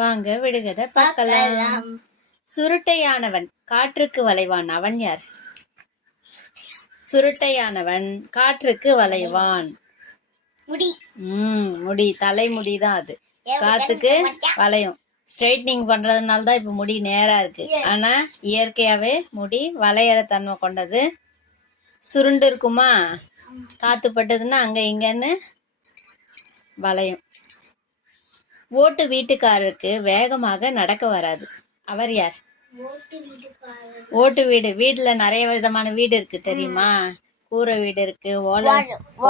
வாங்க விடுகதை பார்க்கலாம். சுருட்டையானவன் காற்றுக்கு வளைவான், அவன் யார்? சுருட்டையானவன் காற்றுக்கு வளைவான். முடி, தலைமுடிதான் அது. காத்துக்கு வளையும். ஸ்ட்ரைட்னிங் பண்றதுனால தான் இப்ப முடி நேரா இருக்கு. ஆனா இயற்கையாவே முடி வளையற தன்மை கொண்டது. சுருண்டு இருக்குமா, காத்து பட்டதுன்னா அங்க இங்கன்னு வளையும். ஓட்டு வீட்டுக்காரருக்கு வேகமாக நடக்க வராது, அவர் யார்? ஓட்டு வீடு. வீட்டுல நிறைய விதமான வீடு இருக்கு தெரியுமா? கூரை வீடு இருக்கு,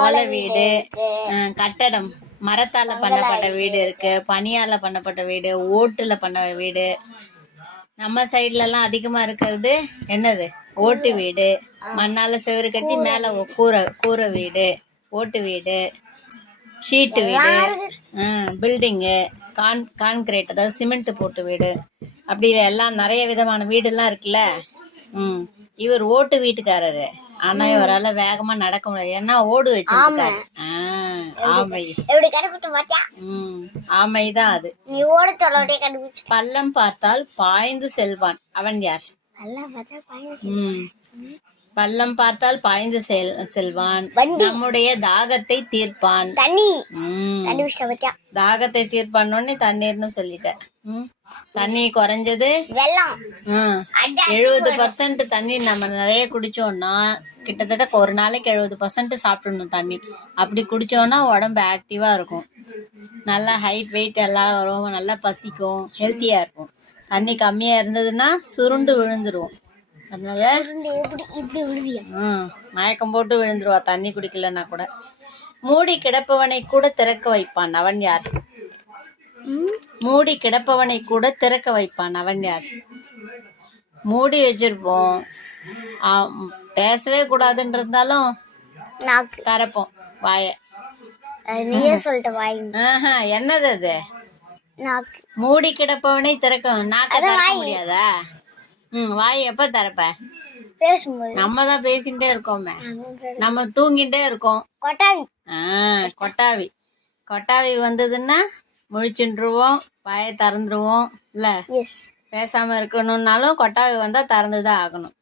ஓலை வீடு, கட்டடம் மரத்தால பண்ணப்பட்ட வீடு இருக்கு, பனியால பண்ணப்பட்ட வீடு, ஓட்டுல பண்ண வீடு. நம்ம சைட்ல எல்லாம் அதிகமா இருக்கிறது என்னது? ஓட்டு வீடு. மண்ணால செவரு கட்டி மேல கூரை வீடு, ஓட்டு வீடு, ஷீட்டு வீடு, பில்டிங்கு, கான்கிரீட் அதாவது சிமெண்ட் போட்டு வீடு, அப்படி எல்லாம் நிறைய விதமான வீடெல்லாம் இருக்குல்ல. இவர் ஓட்டு வீட்டுக்காரரு. ஆனா இவரால வேகமா நடக்க முடியாது, ஏன்னா ஓடு வச்சிருக்காரு. ஆமைதான் அது. பள்ளம் பார்த்தால் பாய்ந்து செல்வான், அவன் யார்? பள்ளம் பார்த்தால் பாய்ந்து செல்வான். நம்முடைய தாகத்தை தீர்ப்பான். தாகத்தை தீர்ப்பான்னு தண்ணீர்னு சொல்லிட்டேன். தண்ணி குறைஞ்சது 70% தண்ணி நம்ம நிறைய குடிச்சோம்னா, கிட்டத்தட்ட ஒரு நாளைக்கு 70% சாப்பிடணும் தண்ணி. அப்படி குடிச்சோம்னா உடம்பு ஆக்டிவா இருக்கும், நல்லா ஹைட் வெயிட் எல்லாம் வரும், நல்லா பசிக்கும், ஹெல்த்தியா இருக்கும். தண்ணி கம்மியா இருந்ததுன்னா சுருண்டு விழுந்துருவோம். அதனால மயக்கம் போட்டு விழுந்துருவா தண்ணி குடிக்கலன்னா கூட. மூடி கிடப்பவனை கூட திறக்க வைப்பான், அவன் யார்? மூடி கிடப்பவனை கூட திறக்க வைப்பான், அவன் யார்? மூடி வச்சிருப்போம், பேசவே கூடாதுன்னு இருந்தாலும் திறப்போம் வாய. என்னது அது? மூடி கிடப்பவனை திறக்க நாக்க திறக்க முடியாதா? வாய் எப்ப திறப்ப? நம்ம தான் பேசிட்டே இருக்கோமே, நம்ம தூங்கிட்டே இருக்கோம். கொட்டாவி வந்ததுன்னா முழிச்சுருவோம், வாயை திறந்துருவோம் இல்ல. பேசாம இருக்கணும்னாலும் கொட்டாவி வந்தா திறந்துதான் ஆகணும்.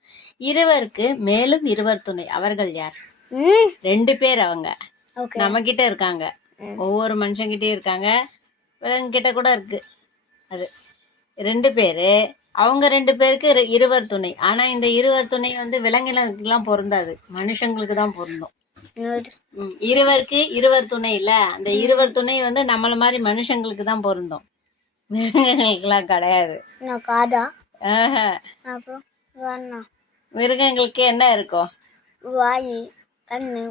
இருவருக்கு மேலும் இருவர் துணை, அவர்கள் யார்? 2 பேர். அவங்க நம்ம கிட்ட இருக்காங்க, ஒவ்வொரு மனுஷங்கிட்டயும் இருக்காங்க, விலங்கு கிட்ட கூட இருக்கு. அது 2 பேரு. அவங்க 2 பேருக்கு இருவர் துணை. ஆனா இந்த இருவர் துணை விலங்கினங்களுக்கெல்லாம் பொருந்தாது, மனுஷங்களுக்கு தான் பொருந்தும். இருவருக்கு இருவர் துணை இல்ல, அந்த இருவர் துணை நம்மள மாதிரி மனுஷங்களுக்கு தான் பொருந்தும், மிருகங்களுக்கு எல்லாம் கிடையாது. மிருகங்களுக்கு என்ன இருக்கும்?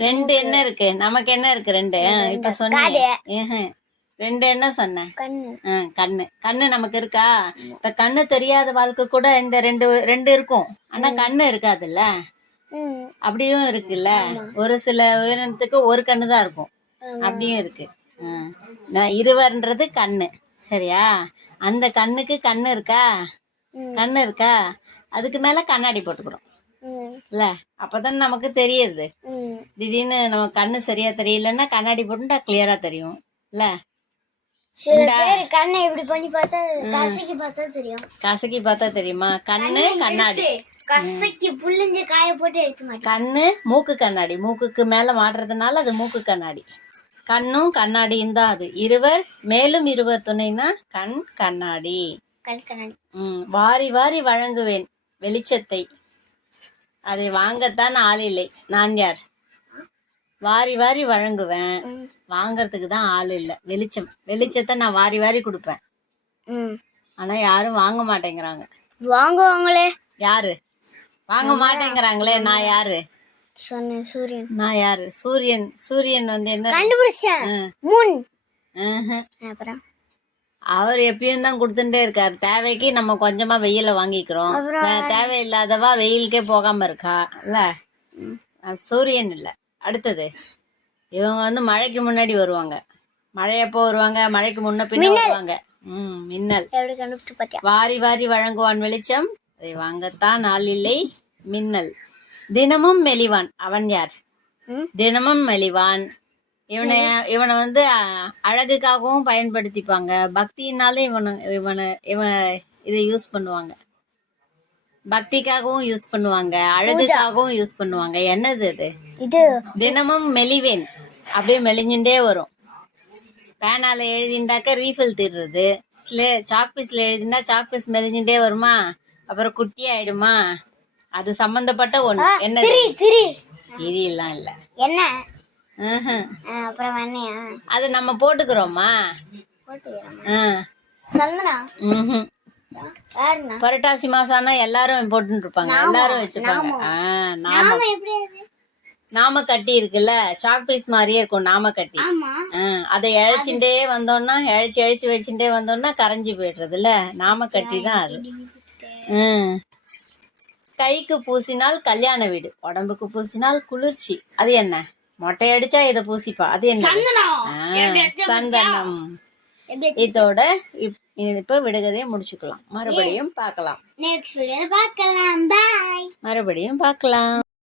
2 என்ன இருக்கு, நமக்கு என்ன இருக்கு? 2. இப்ப சொன்னீங்க 2 என்ன சொன்ன? கண்ணு நமக்கு இருக்கா? இப்ப கண்ணு தெரியாத வாழ்க்கை கூட இந்த 2 இருக்கும், ஆனா கண்ணு இருக்காதுல்ல. அப்படியும் இருக்குல்ல, ஒரு சில உயிரினத்துக்கு ஒரு கண்ணு தான் இருக்கும், அப்படியும் இருக்கு. இருவர்ன்றது கண்ணு, சரியா? அந்த கண்ணுக்கு கண்ணு இருக்கா? அதுக்கு மேல கண்ணாடி போட்டுக்கிறோம் இல்ல, அப்பதான் நமக்கு தெரியுது. திடீர்னு நம்ம கண்ணு சரியா தெரியலன்னா கண்ணாடி போட்டுட்டா கிளியரா தெரியும் இல்ல. கசக்கி பார்த்தா தெரியுமா? கண்ணு கண்ணாடி. கண்ணு மூக்கு கண்ணாடி, மூக்குக்கு மேல மாட்டுறதுனால அது மூக்கு கண்ணாடி. கண்ணும் கண்ணாடியும் தான் அது. இருவர் மேலும் இருவர் துணைனா கண் கண்ணாடி. வாரி வாரி வழங்குவேன் வெளிச்சத்தை, அதை வாங்கத்தான் ஆள் இல்லை, நான் யார்? வாரி வாரி வழங்குவேன், வாங்கறதுக்கு தான் ஆள் இல்லை. வெளிச்சத்தை நான் வாரி வாரி கொடுப்பேன், ஆனா யாரும் வாங்க மாட்டேங்கிறாங்க. வாங்குவாங்களே, யாரு வாங்க மாட்டேங்கிறாங்களே? நான் யாரு? நான் யாரு? சூரியன். என்ன அவர் எப்பயும் தான் கொடுத்துட்டே இருக்காரு. தேவைக்கு நம்ம கொஞ்சமா வெயில வாங்கிக்கிறோம், தேவையில்லாதவா வெயிலுக்கே போகாம இருக்கா இல்ல. சூரியன் இல்ல. அடுத்தது இவங்க மழைக்கு முன்னாடி வருவாங்க. மழை எப்போ வருவாங்க? மழைக்கு முன்ன பின்ன வருவாங்க. மின்னல். வாரி வாரி வழங்குவான் வெளிச்சம், அதை வாங்கத்தான் ஆள் இல்லை, மின்னல். தினமும் மெலிவான், அவன் யார்? தினமும் மெலிவான், இவனை இவனை வந்து அழகுக்காகவும் பயன்படுத்திப்பாங்க, பக்தினாலும் இவன் இதை யூஸ் பண்ணுவாங்க. பக்திக்காகவும் யூஸ் பண்ணுவாங்க, அழகுக்காகவும் யூஸ் பண்ணுவாங்க. என்னது அது? இது தினமும் மெலிவேன், அப்படியே மெலிஞ்சுட்டே வரும். பேனால எழுதிண்டாக்க ரீஃபில் தீர்றது. சாக்பீஸ்ல எழுதினா சாக்பீஸ் மெலிஞ்சுட்டே வருமா, அப்புறம் குட்டி ஆயிடுமா. அது சம்பந்தப்பட்ட ஒண்ணு. என்னது? திரியெல்லாம் இல்ல. என்ன? ஆஹ். அப்புறம் என்னையா? அது நம்ம போட்டுக்கிறோமா? ம்ஹும். புரட்டாசி மாசம்னா எல்லாரும் போட்டுட்டு இருப்பாங்க, எல்லாரும் வச்சுப்பாங்க. நாம கட்டி இருக்குல்ல, சாக் பீஸ் மாதிரியே இருக்கும் நாம கட்டி. அதை இழைச்சுட்டே வந்தோம்னா, இழைச்சு வச்சுட்டே வந்தோம்னா கரைஞ்சி போயிடுறதுல, நாம கட்டி தான் அது. கைக்கு பூசினால் கல்யாண வீடு, உடம்புக்கு பூசினால் குளிர்ச்சி. அது என்ன? மொட்டை அடிச்சா இதை பூசிப்பா, அது என்ன? சந்தனம். இதோட இப்ப விடுகதையை முடிச்சுக்கலாம். மறுபடியும் பார்க்கலாம். நெக்ஸ்ட் வீடியோல பார்க்கலாம். பை. மறுபடியும் பார்க்கலாம்.